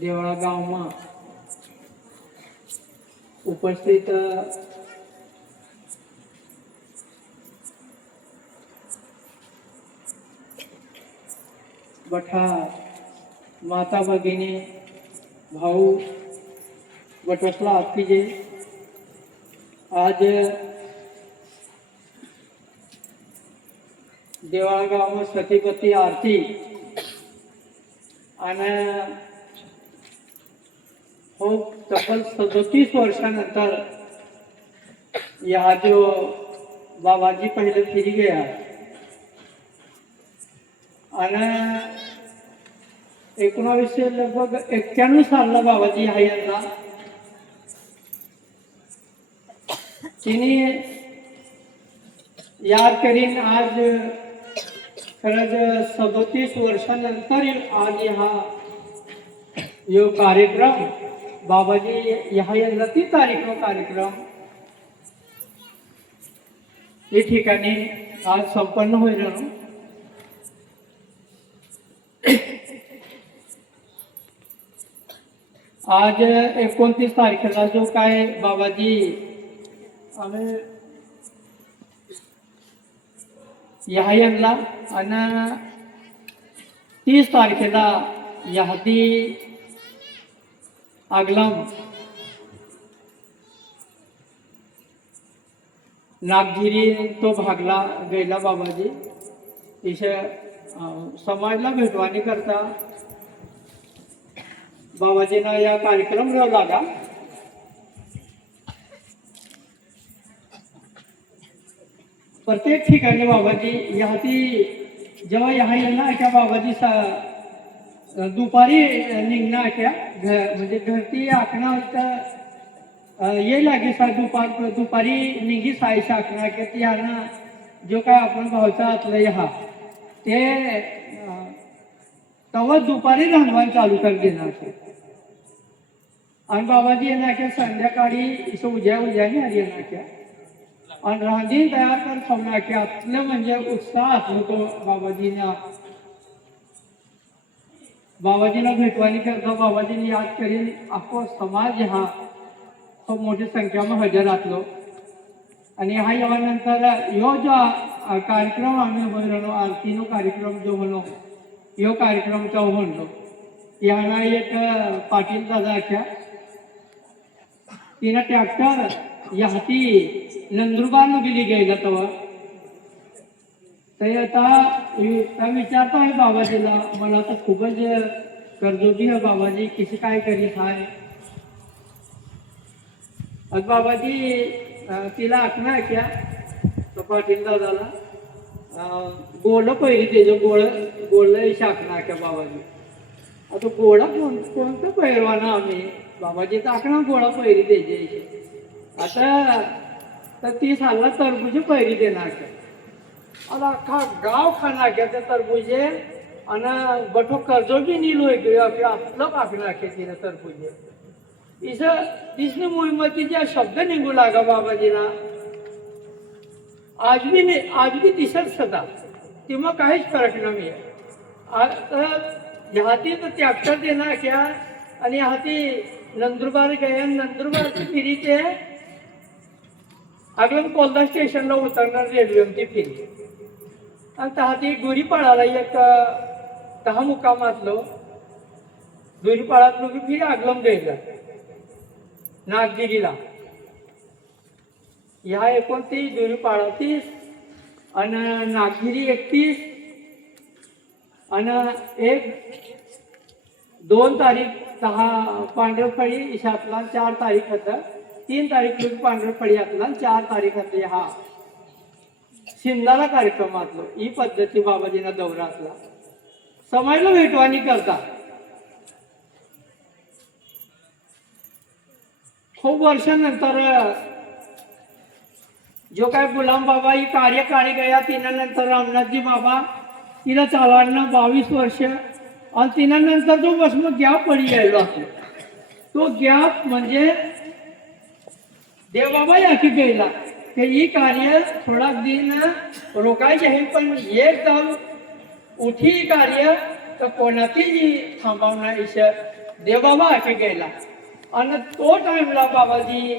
देवळा गामમાં ઉપસ્થિત बठा माता भगिनी भाऊ बटवसला आपकीजे आज देवळा गाव सतीपती आरती आणि हो तब्बल 37 वर्षानंतर या जो बाबाजी पहिले फिरी गया आणि 1991 लगभग 91 सालला बाबाजी हा यांना तिने याद करीन आज खरंच 37 वर्षानंतर आज हा यो कार्यक्रम बाबाजी ह्या यांना ती तारीख कार्यक्रम या ठिकाणी आज संपन्न होईल. आज 29 तारखेला जो काय बाबाजी आम्ही ह्या यांना आणि 30 तारखेला यादी आगलाम नागगिरी तो भागला गेला बाबाजी इथे समाजला भेटवानी करता बाबाजीना या कार्यक्रम राहू लागा. प्रत्येक ठिकाणी बाबाजी याती जेव्हा ह्या यांना त्या बाबाजी दुपारी निघणार क्या म्हणजे घरती आखणा ये लागे सा दुपारी निघी सायशा आखणा की त्यानं जो काय आपण भावचा आतलं हा ते तवा दुपारी रांधवान चालू कर देणार आणि बाबाजी येणार की संध्याकाळी इथं उद्याने आली येणार क्या आणि रांधीन तयार कर खावणार की आतलं म्हणजे उत्साह असलो तो बाबाजीला भेटवानी करता बाबाजीने याद करीन आपो समाज हा खूप मोठी संख्यामध्ये हजर असलो आणि हा यानंतर यो जो कार्यक्रम आम्ही होईल आरतीनो कार्यक्रम जो म्हणलो यो कार्यक्रम तो म्हणलो याना एक पाटील दादाच्या तिनं ट्रॅक्टर या हाती नंदुरबारनं गेली गेला तेव्हा ते आता विचारतो आहे बाबाजीला मला तर खूपच कर्जोटी आहे बाबाजी किती काय करीत आहे आज बाबाजी तिला आखणार क्या तो पाटील दादाला गोळ पहिली त्याचं गोळ शाकणार का बाबाजी आता गोळा कोणतं पहिरवाना आम्ही बाबाजी तर आखणार गोळा पहिली द्यायची आता तर 30 सालला तरबुजे पहिली देणार का आता अख्खा गाव खाणार क्या त्या तरबुजे आणि बठो कर्जो बी निलोय आपलं आखणार के तिने तरबुजे इसं इसने मोहिमतीचा शब्द निघू लागा बाबाजीना आज भी दिसत सदा तेव्हा काहीच फरक नाही आता ह्याती तर ट्रॅक्टर देणार क्या आणि हाती नंदुरबार गया नंदुरबारची फिरी ते अगलं कोलदा स्टेशनला उतरणार रेल्वेची फिरी आणि हाती गुरीपाडाला एक 10 मुक्कामातलो गुरीपाडातलो की फिरी अगलम गेलं नागगिरीला ह्या 29 गुरीपाडा 30 आणि नागगिरी 31 आणि 2 तारीख 10 पांढरफळी इशातला 4 तारीख होतं 3 तारीख लोक पांढरफळी यातला 4 तारीख होते हा शिंदाला कार्यक्रमातलो ही पद्धती बाबाजीना दौरा असला समाजला भेटवानी करता खूप वर्षानंतर जो काय गुलाम बाबा ही कार्यकाळी गया तिनानंतर रामनाथजी बाबा तिला चालवांना 22 वर्ष आणि तिनानंतर जो बस मग गॅप पडी यायलो असलो तो गॅप म्हणजे देवबाबा याकी गेला की ही कार्य थोडा दिन रोकायचे आहे पण एकदम उठी कार्य तर कोणातीही थांबवणार इशा देवबाबा आटी गेला आणि तो टाइमला बाबाजी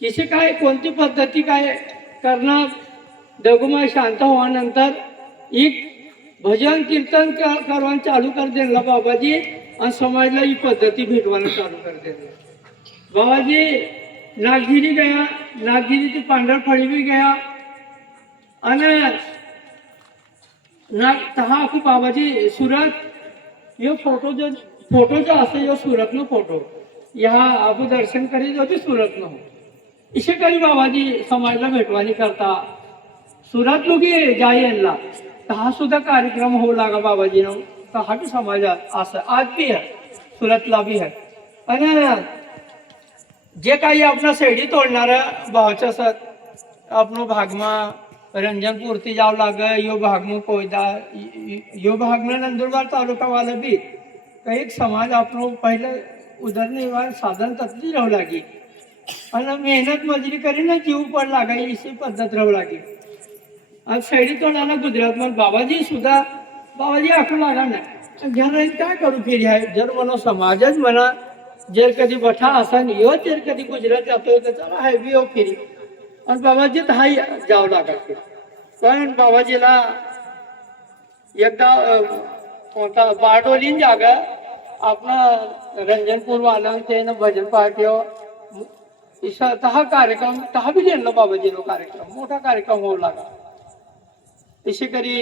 कशी काय कोणती पद्धती काय करणार दगुमाय शांत व्हानंतर एक भजन कीर्तन करवान चालू कर देला बाबाजी आणि समाजला ही पद्धती भेटवायला चालू कर देला बाबाजी नागगिरी गया नागगिरी ते पांढरफळी भी गया आणि नाग तहा आखू बाबाजी सुरत यो फोटो जो असे यो सुरत नो फोटो यहाँ आपू दर्शन करी होते सुरत नो इसे करी बाबाजी समाजला भेटवानी करता सुरत लोग जायला तहा सुद्धा कार्यक्रम होऊ लागा बाबाजी नो तहा भी समाजात असं आज भी है सुरतला भी है आणि जे काही आपला सेडी तोडणार भावच्या सत आपनो भागमा रंजन पूर्ती जाव लाग यो भागमा कोयदा यो भागमा नंदुरबार तालुका वाला भी एक समाज आपनो पहले उदरनिर्वाह साधन तत्ली रहू लागी आणि मेहनत मजुरी करीने जीव पड लागा इसी पद्धत रहू लागी आज सैडी तोडाना गुजरात मध्ये बाबाजी सुद्धा बाबाजी आखू लागा ना घ्या काय करू फिरी आहे जर म्हणा समाजच म्हणा जर कधी बठा असा यो जर कधी गुजरात जातोय तर चला हाय बी हो फिरी आणि बाबाजी हाय जावं लागत पण बाबाजीला एकदा कोणता बारडोलीन जागा आपला रंजनपूर वालन ते भजन पार्टी तहा कार्यक्रम तहा बी नेलं बाबाजी नो कार्यक्रम मोठा कार्यक्रम होऊ लागा तशी करी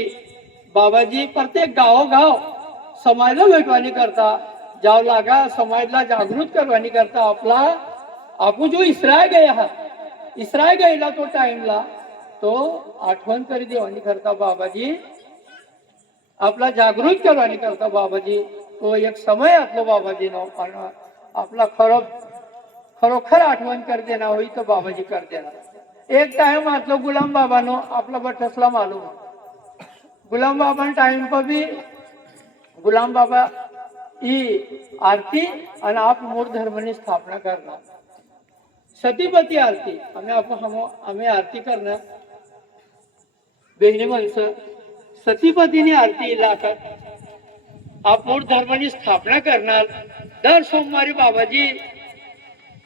बाबाजी प्रत्येक गावोगाव समाजला भेटवानी करता जाव लागा समाजला जागृत करवानी करता आपला आपू जो इसराय गयला तो टाइमला तो आठवण करी देवानी करता बाबाजी आपला जागृत करवानी करता बाबाजी तो एक समय आतलो बाबाजी नो आपला खरोखर आठवण कर देना होई तो बाबाजी कर देना एक टाइम आतलो गुलाम बाबा नो आपला बटसला मालूम गुलाम बाबा टाइम पर भी गुलाम बाबा ही आरती आणि आप मूळ धर्मनी स्थापना करणार सतीपती आरती आम्ही आरती करणार बेहनी माणसं सतीपतीने आरती इलाकात आप मूळ धर्मनी स्थापना करणार दर सोमवारी बाबाजी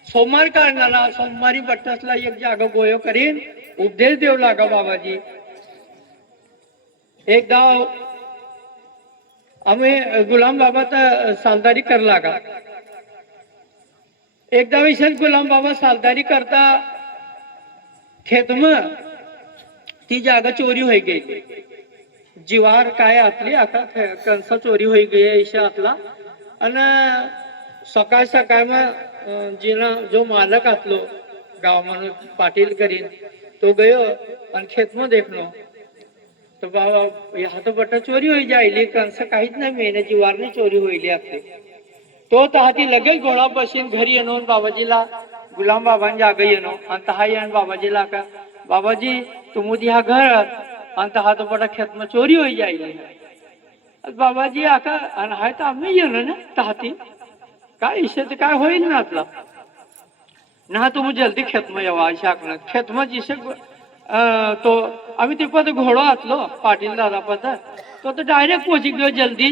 सोमवार काढणार सोमवारी बट्टसला एक जागा गोयो करीन उपदेश देऊ लागा बाबाजी एकदा आम्ही गुलाम बाबाचा सालदारी कर लागा एकदा विषय गुलाम बाबा सालदारी करता खेतम ती जागा चोरी होई गई जीवार काय आतली आता कंस चोरी होई गई इशा आतला आणि सकाळ सकाळ मग जिना जो मालक आतलो गाव म्हणून पाटील करीन तो गयो आणि खेतम देखलो तो बाबा ह्या तो बट्टा चोरी होई जायली कंस काहीच नाही मेहनती वारने चोरी होईली आपली तो तहाती लगेच गोळा बसीन घरी येणून बाबाजीला गुलाम बाबांनी जागा येणो आणि तहा येण बाबाजीला का बाबाजी तुम्ही ह्या घर आणि तहा तो बट्टा खेतम चोरी होई जायली बाबाजी आका आणि हाय तर आम्ही येणो ना तहाती काय इशे काय होईल ना आपला ना तुम्ही जल्दी खेतम यावा शाकणार खेतम जिशे तो आम्ही ते पद घोडो आतलो पाटील दादा पद तो डायरेक्ट पोची गयो जल्दी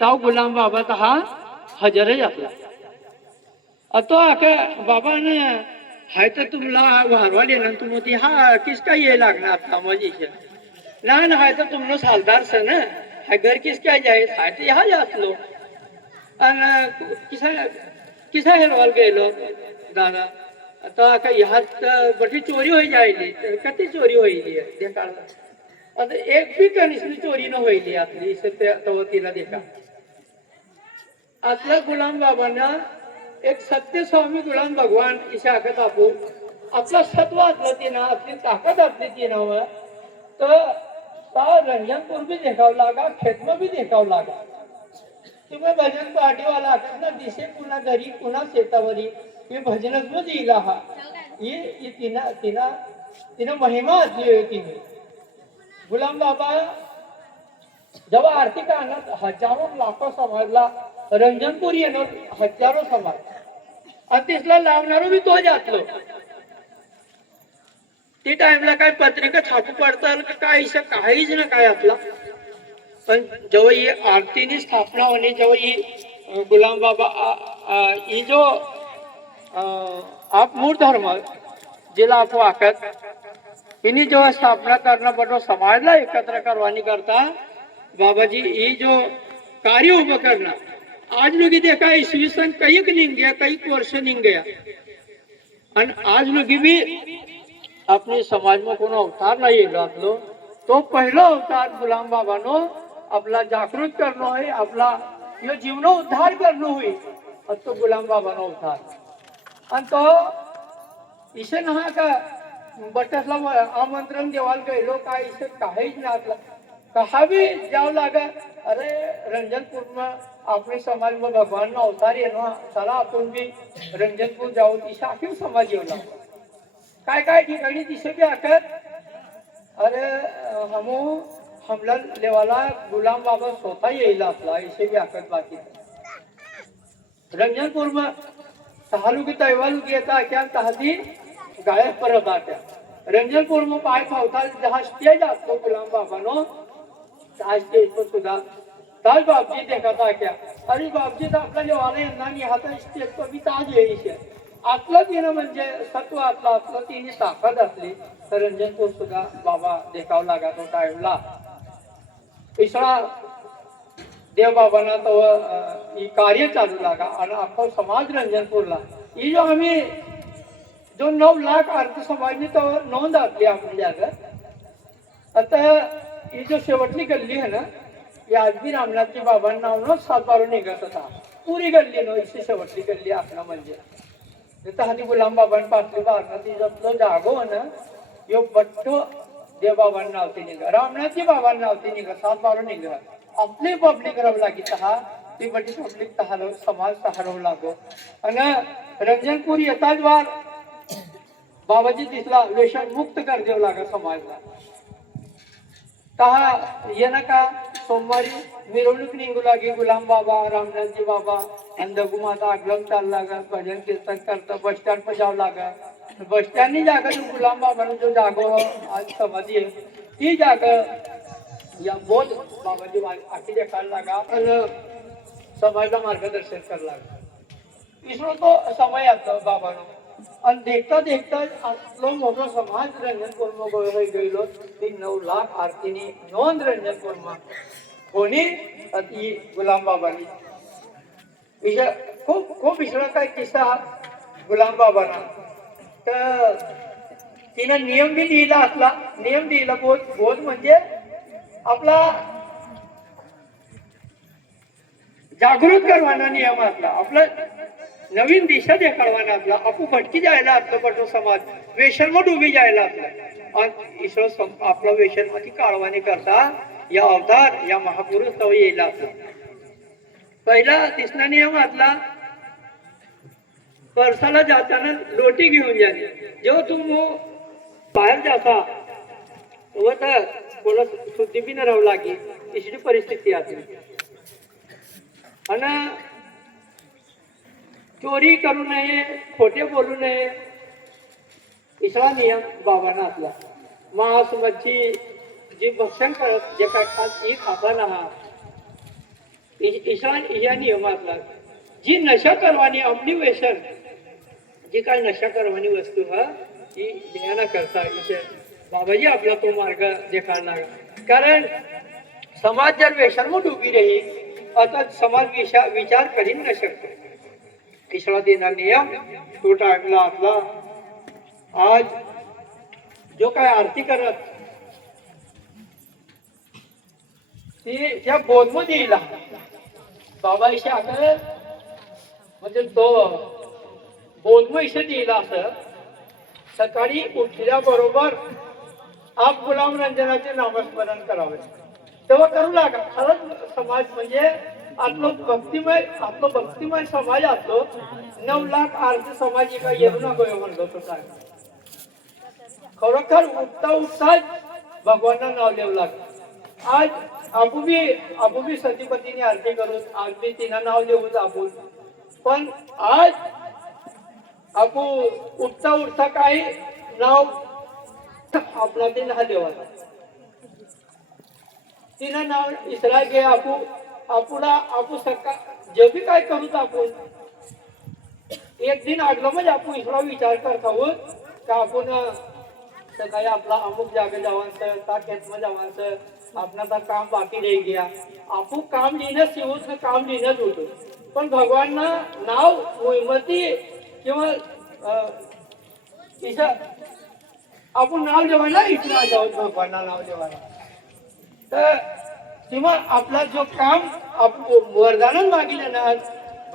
जाऊ गुलाम बाबा हा हजर जातला तो आका बाबा ने हाय तर तुमला वारवा देणार तुम ती हा किस काय ये लागणार आपला मजी लहान हाय तर तुमनो सालदार सन हाय घर किस काय जाय हाय तर ह्या जातलो आणि किसा हेरवाल गेलो दादा आता का ह्यात बटी चोरी होई जायली कती चोरी होईली देखा आता एक भी कनिसली चोरी न होईली आपली तिला देखा आतला गुलाम बाबांना एक सत्य स्वामी गुलाम भगवान इशा आखत आपू आपला सत्व आतलं तिनं आपली ताकद आपली तिनं तर रंजनपूर भी देखाव लागा खेतम भी देखाव लागा तुम्ही भजन पार्टीवाला आखत ना दिसे पुन्हा घरी पुन्हा शेतावरी हे भजनच मग येईला हा ही तिनं महिमा असली होती गुलाम बाबा जेव्हा आरती काढणार हजारो लाखो समाजला रंजनपूर येणार हजारो समाज आणि तिसला लावणारो बी तो जातलो ती टाइमला काय पत्रिका छापू पडतात काय इशा काहीच ना काय आपला पण जेव्हा ही आरतीनी स्थापना होणे जेव्हा ही गुलाम बाबा ये जो आप मूल धर्म जिला आप वाकत इन्हीं जो स्थापना करना बड़ो समाजला एकत्र करवानी करता बाबाजी ये जो कार्य उभं करना आज लोग देखा इसवी सन कई निघ गया कई वर्ष निघ गया आणि आज लोग भी अपने समाज में कोनो अवतार नहीं येलो तो पहला अवतार गुलाम बाबा नो आपला जागृत करनो है आपला यो जीवनो उद्धार करनो हुई और तो गुलाम बाबा नो उद्धार आणि तो इसे नहा का बटसला आमंत्रण देवाल गेलो काय इसे काहीच नाही कहा भी जाओ लागा अरे रंजनपुर में अपने समाज में भगवान ना अवतार है ना चला आपण भी रंजनपुर जाऊ इसे आखिर समाज येऊ लागला काय काय ठिकाणी तिसे भी आकर अरे हमला लेवाला गुलाम बाबा स्वतः येईल आपला इसे भी आकर बाकी रंजनपुर में तहालुकी तैवालुकी येता क्या तहादी गायब परत आत्या रंजनपुर में पाय फावता जहा स्टेज असतो गुलाम बाबा नो आज स्टेज पर सुद्धा ताज बापजी देखा था क्या अरे बापजी तर आपल्या लेवाला यांना मी हाता स्टेज पर भी ताज येईल आतलं तिनं म्हणजे सत्व आतलं तिने ताकद असली तर रंजनपूर सुद्धा बाबा देखाव लागा तो टाइमला इसरा देव बाबांना तो ही कार्य चालू लागा आणि अख्खा समाज रंजनपूरला ही जो आम्ही जो 9 लाख आर्थ समाजनी तो नोंद आपली आपल्या आता ही जो शेवटली गल्ली आहे ना ही आज भी रामनाथजी बाबांना नावनं सातबारून निघत होता पुरी गल्ली नो इथे शेवटली गल्ली असणं म्हणजे हाती गुलाम बाबांनी पाटली बारना तिजो जागो ना यो बट्टो देव बाबांना नावती निघा रामनाथजी बाबांना नावती निघा सातबारून निघा आपली पब्लिक रव लागी तहा ती बड़ी पब्लिक तहारो समाज तहारो लागो आणि रंजनपूर येताच वार बाबाजी तिसला व्यसन मुक्त कर देव लागा समाजला तहा ये नका सोमवारी मिरवणूक निघू लागे गुलाम बाबा रामनाथजी बाबा आणि दगुमाता आगलम चाल लागा भजन कीर्तन करता बस स्टँड पर जाव लागा बस स्टँड जागा जो गुलाम बाबा जो जागो आज समाधी आहे ती जागा या बोध बाबाजी आखी देखायला लागा आणि समाजला मार्गदर्शन कर लागा इसरो तो समय आता बाबानो आणि देखता देखता आपलो मोठो समाज रंजनपूरमा गोळी गेलो ती 9 लाख आरतीनी नोंद रंजनपूरमा कोणी ती गुलाम बाबानी इशा खूप इसरो काय किस्सा गुलाम बाबाना तर तिनं नियम बी दिला असला नियम दिला बोध म्हणजे आपला जागृत करवाना नियम असला आपला नवीन दिशा देखाडवाना असला आपू भटकी जायला असलं पटो समाज वेशन मध्ये उभी जायला असलं आणि ईश्वर आपला वेशन मध्ये काढवाने करता या अवतार या महापुरुष तव येईल असला पहिला तिसरा नियम असला परसाला जाताना लोटी घेऊन जाणे जेव्हा तुम बाहेर जाता तेव्हा कोणा शुद्धी बी न राहू लागे तिसरी परिस्थिती असली आणि चोरी करू नये खोटे बोलू नये इसरा नियम बाबांना असला मांस मच्छी जी भक्षण करत जे काय खात ही खाता ना इसरा या नियमातला जी नशा करवानी अंमली व्यसन जी काय नशा करवानी वस्तू ही ध्यान करता इथे बाबाजी आपला तो मार्ग देखायला लागला कारण समाज जर व्यसनमूळ उभी रही आता समाज विचार करीन न शकतो इसरा देना नियम तो टाकला आपला आज जो काय आरती करत ती त्या बोधमध्ये येईल बाबा इशे आता म्हणजे तो बोधम इशे दिला असं सकाळी उठल्याबरोबर आप गुलाम रंजनाचे नामस्मरण करावे तेव्हा करू लागा खरंच समाज म्हणजे आपलं भक्तिमय समाज असतो 9 लाख आर्थ समाज का येऊ नको म्हणतो तो काय खरोखर उठता भगवानना नाव लेव लाग आज आपू बी सतीपतीने आरती करून आज बी तिना नाव देऊन आपण पण आज आपू उठता काही नाव आपला दिन हा देवाला तिनं नाव इसरा घे आपू आपण सकाळ जे बी काय करू आपण एक दिन आगलं म्हणजे आपण इसरा विचार करत आहोत का आपण सकाळी आपला अमुक जागे जावांचं त्या खेतमध्ये जावांचं आपणाचा काम बाकी राही गया आपण काम लिहिणं शिवून काम लिहिणंच होतो पण भगवानना नाव मोहिमती किंवा इथं आपण नाव जेवायला इथं जाऊ भगवानना नाव जेवायला तर किंवा आपला जो काम आपण वरदानच मागितलं ना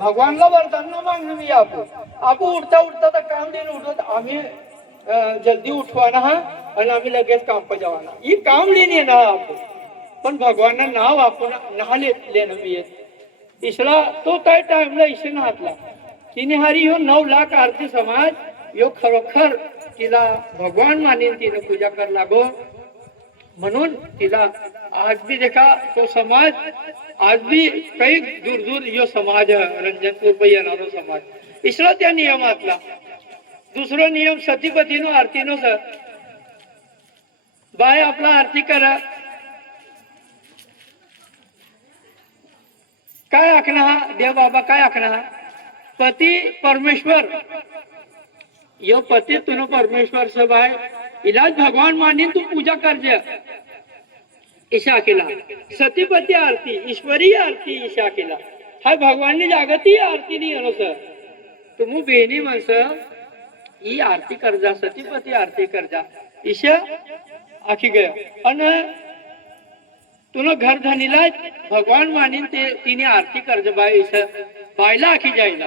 भगवानला वरदान न मागणं मी आपण उठता उठता तर काम देणं उठत आम्ही जल्दी उठवाना हा आणि आम्ही लगेच काम पजावाना ही काम लेणे ना आपण पण भगवानना नाव आपण ना लेणं मी येत इसला तो काय टाइमला ईशे हातला तिने हारी यो 9 लाख आरती समाज यो खरोखर तिला भगवान मानेन तिने पूजा कर लागो म्हणून तिला आज भी देखा तो समाज आज भी कई दूर दूर यो समाज रंजनपूर पे येणारो समाज इसला त्या नियमातला दुसरो नियम सतीपतीनो आरतीनो सर बाय आपला आरती करा काय आखना हा देव बाबा काय आखना हा पती परमेश्वर यो पति तुनो परमेश्वर से बाय इलाज भगवान मानी तू पूजा कर जा ईशा केला सतीपती आरती ईश्वरीय आरती ईशा केला हा भगवान जागती आरती नहीं अनो सर तुम बेनी मनस ही आरती कर जा सतीपती आरती कर जा ईशा आखी गया अन तुला घर धनीला भगवान मानीन ते तिने आरती कर जा बाय ईशा बायला आखी जायला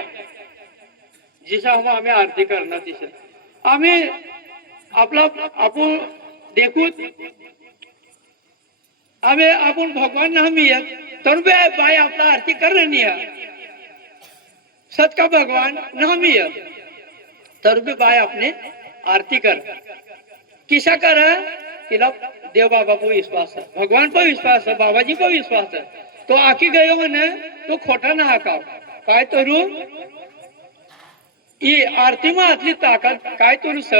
जिसा हम आम्ही आरती करणार तिथे आम्ही आपला आपण देखू आम्ही आपण भगवान ना हम तर बाय आपला आरती कर नहीं सत का भगवान न हम तर भी बाय अपने आरती कर किसा कर तिला देव बाबा को विश्वास है भगवान पर विश्वास है बाबा जी पर विश्वास है तो आखी गयो म्हणे तो खोटा ना हाकाव काय तरू ही आरती में आतली ताकद काय तरू स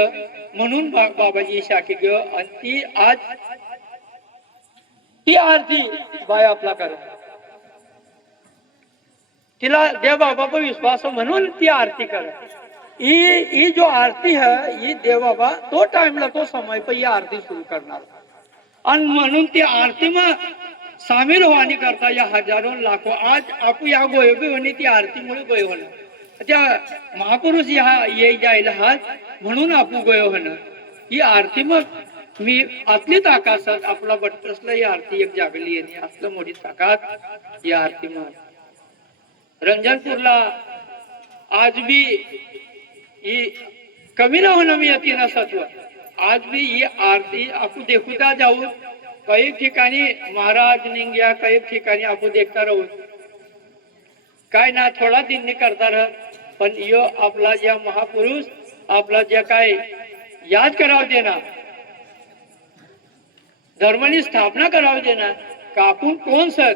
म्हणून बाबाजी शाखी गयो आणि ती आज ती आरती बाय आपला कर तिला देव बाबा पर विश्वास है म्हणून ती आरती कर ही जो आरती है ये देव बाबा तो टाइम ला तो समय पर ये आरती शुरू करणार आणि म्हणून ती आरती में सामील होवानी करता या हजारों लाखों आज आपू या गोयो भी होनी ती आरती मुळे गोयो होणं त्या महापुरुष या ये जायला हात म्हणून आपू गोयो होणं ही आरती मग मी आतली ताकात आपला बटकसला ही आरती एक जागली आणि असलं मोठी ताकद या आरती मग रंजनपूरला आज भी ये कमी ना होणं मी येते ना सत्व आज भी ये आरती आपण देखुता जाऊ काही ठिकाणी महाराज निंग्या काही ठिकाणी आपण देखता राहू काय ना थोडा दिन करता रह पण यो आपला ज्या महापुरुष आपला ज्या काय याद कराव देना धर्माची स्थापना कराव देना का आपण कोण सर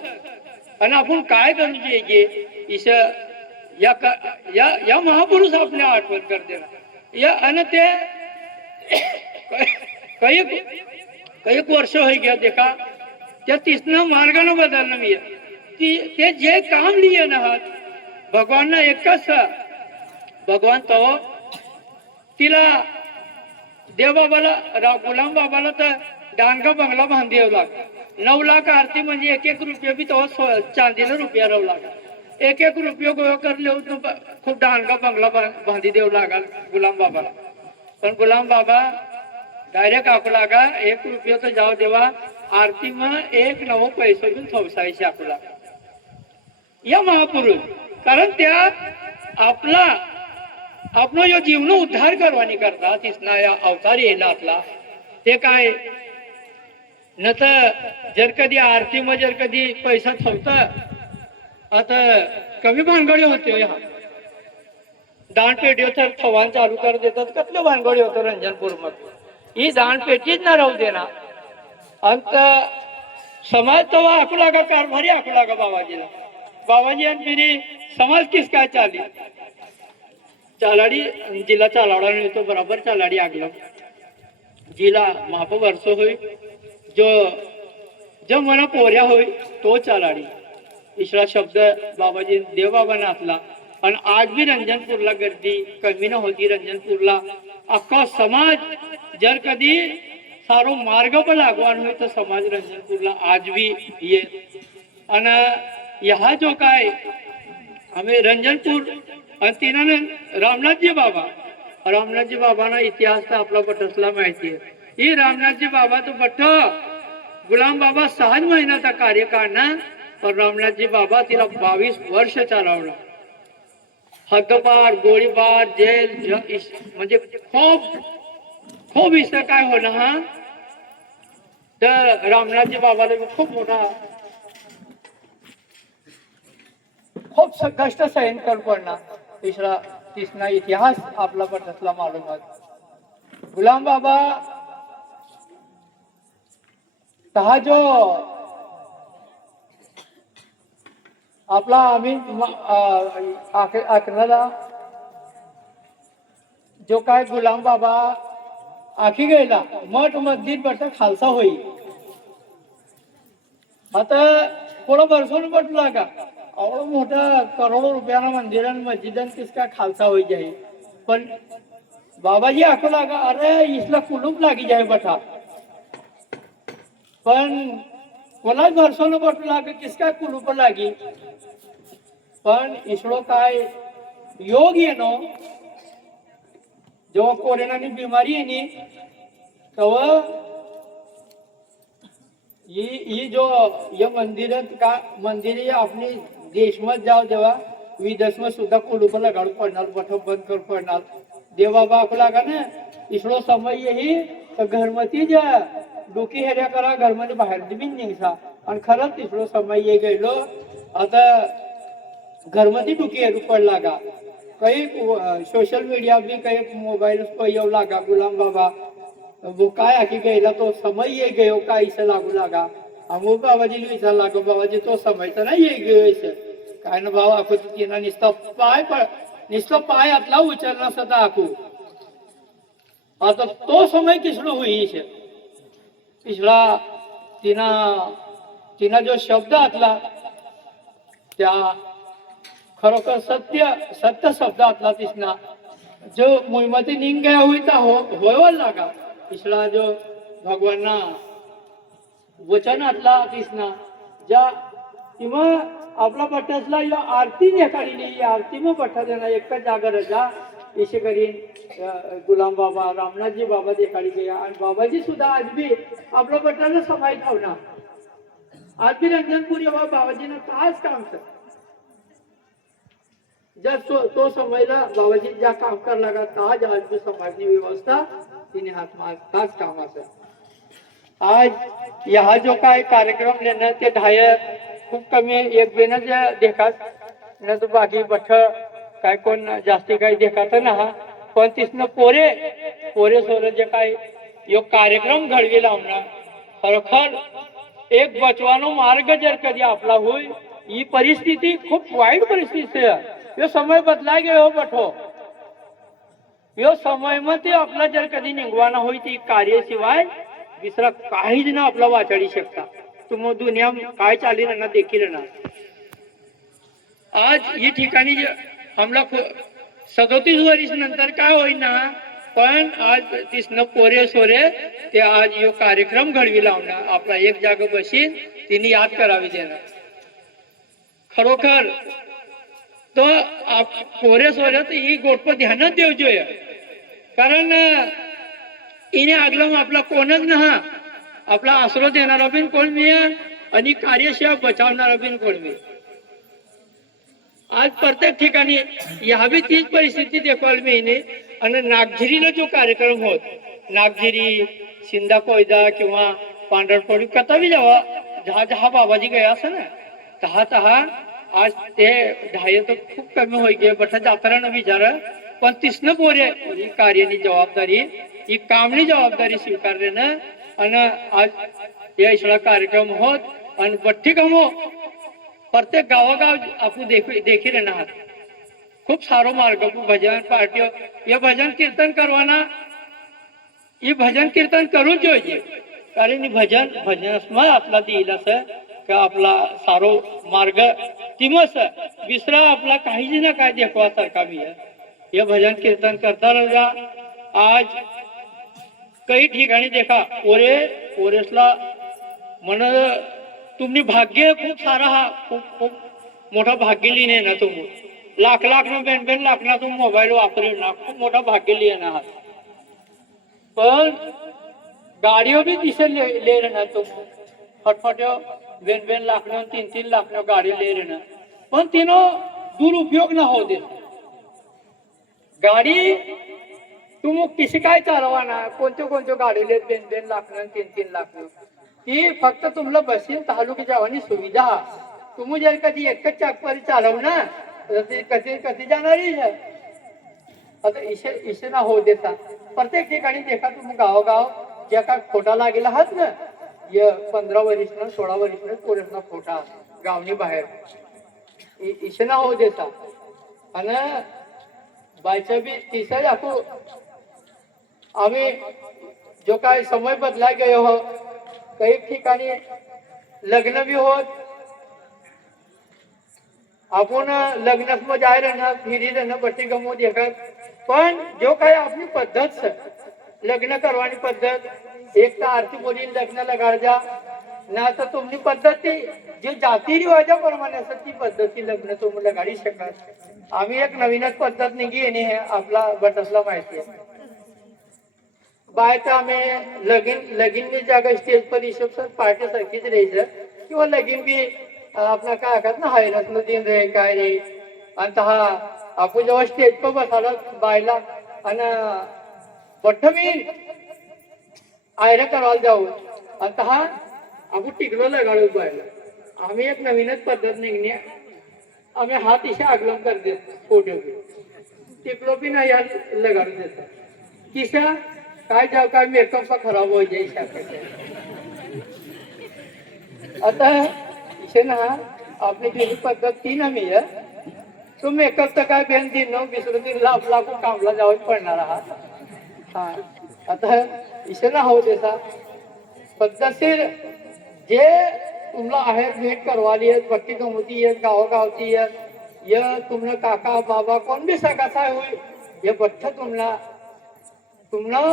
आणि आपण काय करू जे इस या महापुरुष आपल्या आठवण कर देना या अन ते काही वर्ष हो गया देखा त्या तिसनं मार्गानं बदलणं मी ते जे काम लिये ना हात भगवान ना एकच भगवान तो तिला देव बाबाला गुलाम बाबाला तर डांगा बंगला बांधेव लाग 9 लाख आरती म्हणजे 1-1 रुपये भी तो चांदीला रुपया राहू लागा 1-1 रुपये गोळा करले खूप डांगा बंगला बांधी देव लागा गुलाम बाबाला पण गुलाम बाबा डायरेक्ट आपला का 1 रुपये तो जाओ देवा आरती में 1 नवो पैसो भी थवसायचे आपला या महापुरुष कारण त्या आपला आपनो जो जीवन उद्धार करवानी करता तिसना या अवतार येला आपला ते काय न तर जर कधी आरती में जर कधी पैसा थवता आता कमी भानगडी होते हा दान पेटी तर थवान चालू कर देतात कसलं भानगडी होतं रंजनपूर मध्ये ही दान पेटीच ना राहू देना अंत समाज तो आखू लागा कारभारी आखू लागा बाबाजी आणि पिरी समाज किस काय चाली चालाडी जिला चालावडा नहीं तो बराबर चालाडी आगला जिला माप वर्ष होई जो जो मना पोऱ्या होई तो चालाडी इसला शब्द बाबाजी देवबाबाने आतला आणि आज बी रंजनपूरला गर्दी कमी न होती रंजनपूरला अख्खा समाज जर कधी सारो मार्ग पण लागवान होय तर समाज रंजनपूरला आज बी ये आणि ह्या जो काय आम्ही रंजनपूर आणि तिनं रामनाथजी बाबांना इतिहास तर आपला बटसला माहिती आहे ही रामनाथजी बाबा तो बट्ट गुलाम बाबा 6 महिन्याचा कार्यकाळ ना पण रामनाथजी बाबा तिला 22 वर्ष चालवला हद्दपार गोळीबार जेल म्हणजे खूप इसं काय होणं हा तर रामनाथजी बाबाला खूप मोठा खूप कष्ट सहन कर पडणार तिसरा इतिहास आपला पटसला मालूम आहे गुलाम बाबा हा जो आपला आम्ही आखणारा जो काय गुलाम बाबा आखी गेला मठ मस्जिद बट खालसा होई आता थोडं बरसून पटला का और मोठा करोडो रुपयाना मंदिर मस्जिद किसका खालसा हो जाए पण बाबाजी आखो लागा अरे इसला कुलूप लागी जाए बठा पण कोणाच भरसोन पटू लागा किसका कुलूप लागी पण इसलो काय योग येनो जेव्हा कोरोनानी बिमारी येणी तेव्हा ही जो ये मंदिर अपनी देश में जाओ जेव्हा विदेश में सुद्धा कुलूप लगाडू पडणार बठ बंद कर पडणार देवाबा लागा ना इसलो समय यही तर घरमती ज्या डोकी हेऱ्या करा घरमध्ये बाहेर बिन निघसा आणि खरंच इसलो समय ये गेलो आता घरमध्ये डोकी हेरू पडला का काही सोशल मीडिया भी काही मोबाईल येऊ लागा गुलाम बाबा वो काय आखी गेला तो समय ये गयो काय इसे लागू लागा अमो बाबाजी विचार लागो बाबाजी तो समय तर नाही ये गयो इसे काय ना भाव आखो तिना नुसतं पाय आपला उचलना सदा आखू आता तो समय किसलो हुई इसे इसला तिना जो शब्द आतला त्या खरोखर सत्य शब्द आतला तिसना जो मुहिमती निघ गया हुई था होय लागा इसला जो भगवान वचन आतला तिसना ज्या किंवा आपला बट्टसला या आरती देखाडली आरती मग बठ्ठा देना एक जागा रजा इसे करीन गुलाम बाबा रामनाथजी बाबा देखाडी गया आणि बाबाजी सुद्धा आज भी आपला बट्टाला समाई ठेवणार आज भी रंजनपुर या बाबाजीनं तास काम कर जब तो समयला बाबाजी ज्या काम कर लगा ताज आज भी समाजनी व्यवस्था तिने हात काम असं आज यहाँ जो काय कार्यक्रम लेणं ते धाय खूप कमी एक बेनच देखात न तो बाकी बठ काय कोण जास्ती काही देखात ना पण तिथनं पोरे सोरे जे काय यो कार्यक्रम घडवी लावणार खरोखर एक बचवानो मार्ग जर कधी आपला होई ही परिस्थिती खूप वाईट परिस्थिती आहे यो समय बदला गयो बठो यो समय मध्ये आपला जर कधी निघवाना होई ती कार्याशिवाय दुसरा काहीच ना आपला वाचाडी शकता तुम दुनिया काय चाली ना देखील ना आज ही ठिकाणी हमला 37 वर्ष नंतर काय होईना पण आज तिसनं पोरे सोरे ते आज यो कार्यक्रम घडवी लावणार आपला एक जाग बसीन तिने याद करावी देणार खरोखर तो पोरे सोरे तर ही गोष्ट ध्यानात देव जोय कारण इने आगलम आपला कोणच ना आपला आसरो देणारा बिन कोण मी आणि कार्यशिवाय बचावणारा बिन कोण मी आज प्रत्येक ठिकाणी यावी तीच परिस्थिती देखवायला मिळणे आणि नागझिरीला जो कार्यक्रम होत नागझिरी शिंदा कोयदा किंवा पांढरपडी कथा बी जेव्हा जहा बाबाजी गया असं ना तहा आज ते ढाय तर खूप कमी होई गे बठा जाताना न विचार पण तिसनं पोरे ही कार्यानी जबाबदारी ही कामनी जबाबदारी स्वीकारल्यानं आणि आज या इसळा कार्यक्रम होत आणि बठ्ठी कामो प्रत्येक गावागाव आपण देखील येणार खूप सारो मार्ग भजन पार्टी ये भजन कीर्तन करवाना ये भजन कीर्तन करू જોઈએ कारण भजन भजन आपला दिल असं का आपला सारो मार्ग तिमस विसरा आपला काही ना काय देखवासारखा मी हे भजन कीर्तन करता राजा. आज काही ठिकाणी देखा ओरेसला म्हण तुम्ही भाग्य खूप सारा हा खूप मोठा भाग्य लिहिणे ना तुम्ही लाख न बेन लाख ना तुम मोबाईल वापरेल ना खूप मोठा भाग्य लिहिणं आहात. पण गाडीवर बी दिसेल ले ना तुम फटफट्यो बेन लाख न 3 लाख न गाडी ले ना पण तिनं दुरुपयोग ना होऊ दे. गाडी तुम किसी काय चालवा ना कोणत्या गाडीले बेन लाख न 3 लाख न ती फक्त तुम्हाला बसीन तालुकी जावानी सुविधा तुम्ही जर कधी एकच चाकपारी चालव ना कधी जाणारी आता इशे ना हो देता. प्रत्येक ठिकाणी देखा तुम्ही गावोगाव ज्या का खोटा लागेल आहात ना 15 वर्ष न 16 वर्ष न पोरेसना खोटा गावनी बाहेर इशे ना हो देता. आणि बायच्या बी तिसरी आपू आम्ही जो काय समय बदला गए हो काही ठिकाणी लग्न भी होत आपण लग्नात मग जाय ना फिरी रहणं बट्टी गमवू देखत पण जो काही आपली पद्धत लग्न करवानी पद्धत एक तर आरती बोली लग्न लगाडजा ना तर तुमची पद्धती जी जाती रिवाजाप्रमाणे असत ती पद्धती लग्न तुम्ही लगाडी शकत. आम्ही एक नवीनच पद्धत निघी येणे हे आपला बटसला माहिती आहे. बायचं आम्ही लगीन जागा स्टेज पर हिशोब पार्टी सारखीच राहायचं किंवा लगीन बी आपला काय आखात ना हाय नसलं दिन रे काय रे आणि हा आपण जेव्हा स्टेज पर बसायला बायला आणि बठ्ठमी आयरा करायला जाऊ आणि हा आपण टिकलो लगाडू बायला. आम्ही एक नवीनच पद्धत निघणे आम्ही हात इशे आगलम कर देत फोटो टिकलो बी नाही लगाडू देतो किसा काय जाव काय मेकअप खराब हो जाए. आता इसे ना आपली गेली पद्धत ती ना मी तो मेकअप तर काय बेन दिन 20 दिन आपला कामला जावं पडणार आहात. हा आता इसे ना हो देता पद्धतशीर जे तुम्हाला आहे भेट करवाली आहेत बट्टी गमवती आहेत गावोगावची ये तुम्हाला काका बाबा कोण बी सकासा होईल हे बठ्ठ तुम्हाला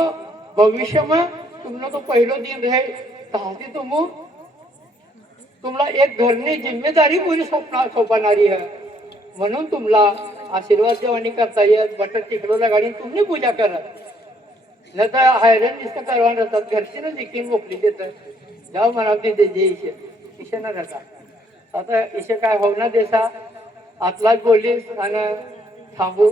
भविष्य में तुम्हाला तो पहिलो दिन रहे ताती तुम्हाला एक घरनी जिम्मेदारी पूरी सोपवणारी है म्हणून तुम्हाला आशीर्वाद देवानी करता येत बटर टिकलोला गाडी तुम्ही पूजा करत न तर हैराण दिसत करवा राहतात घरची ना देखील मोकली देतात जाऊ म्हणा ते जे इशे ना राहतात. आता इशे काय हो ना देसा आतलाच बोललीस आणि थांबू.